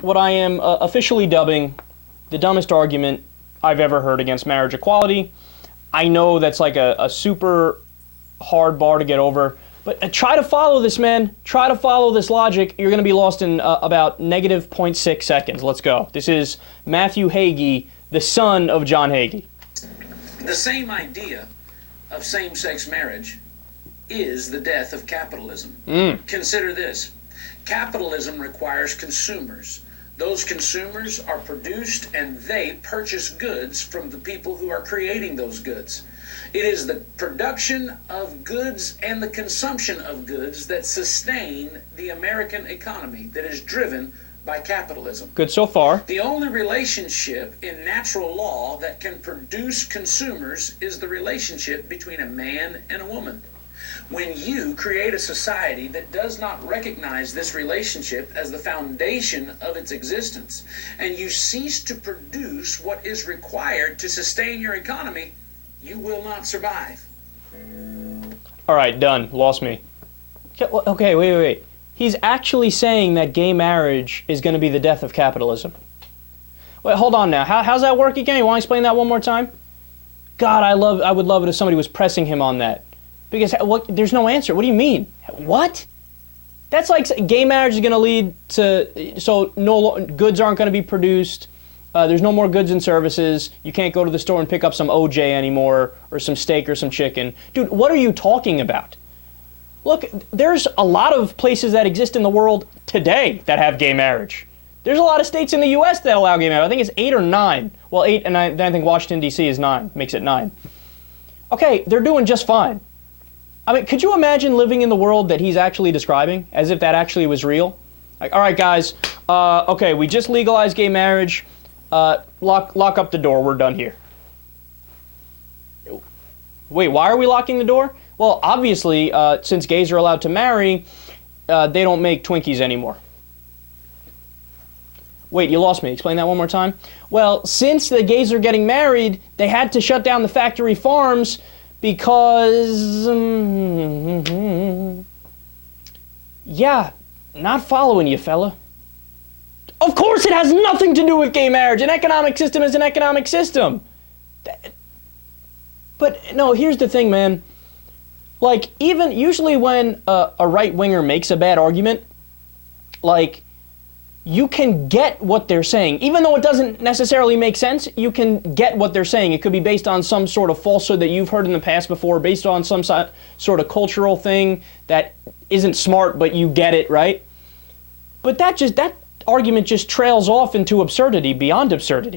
what I am officially dubbing the dumbest argument I've ever heard against marriage equality. I know that's like a super hard bar to get over, but try to follow this, man. Try to follow this logic. You're going to be lost in about negative 0.6 seconds. Let's go. This is Matthew Hagee, the son of John Hagee. The same idea of same-sex marriage is the death of capitalism. Consider this. Capitalism requires consumers. Those consumers are produced and they purchase goods from the people who are creating those goods. It is the production of goods and the consumption of goods that sustain the American economy, that is driven by capitalism. Good so far. The only relationship in natural law that can produce consumers is the relationship between a man and a woman. When you create a society that does not recognize this relationship as the foundation of its existence, and you cease to produce what is required to sustain your economy, you will not survive. All right, done. Lost me. Okay, wait. He's actually saying that gay marriage is going to be the death of capitalism. Wait, hold on now. How's that work again? You want to explain that one more time? God, I would love it if somebody was pressing him on that. Because there's no answer. What do you mean? What? That's like gay marriage is going to lead to, so goods aren't going to be produced. There's no more goods and services. You can't go to the store and pick up some OJ anymore, or some steak or some chicken. Dude, what are you talking about? Look, there's a lot of places that exist in the world today that have gay marriage. There's a lot of states in the U.S. that allow gay marriage. I think it's 8 or 9. Well, 8, and then I think Washington, D.C. is 9. Makes it 9. Okay, they're doing just fine. I mean, could you imagine living in the world that he's actually describing, as if that actually was real? Like, all right, guys, okay, we just legalized gay marriage. Lock up the door. We're done here. Wait, why are we locking the door? Well, obviously, since gays are allowed to marry, they don't make Twinkies anymore. Wait, you lost me. Explain that one more time. Well, since the gays are getting married, they had to shut down the factory farms because... yeah, not following you, fella. Of course it has nothing to do with gay marriage. An economic system is an economic system. But, no, here's the thing, man. Like, even usually when a right-winger makes a bad argument, like, you can get what they're saying. Even though it doesn't necessarily make sense, you can get what they're saying. It could be based on some sort of falsehood that you've heard in the past before, based on some sort of cultural thing that isn't smart, but you get it, right? But that argument just trails off into absurdity beyond absurdity.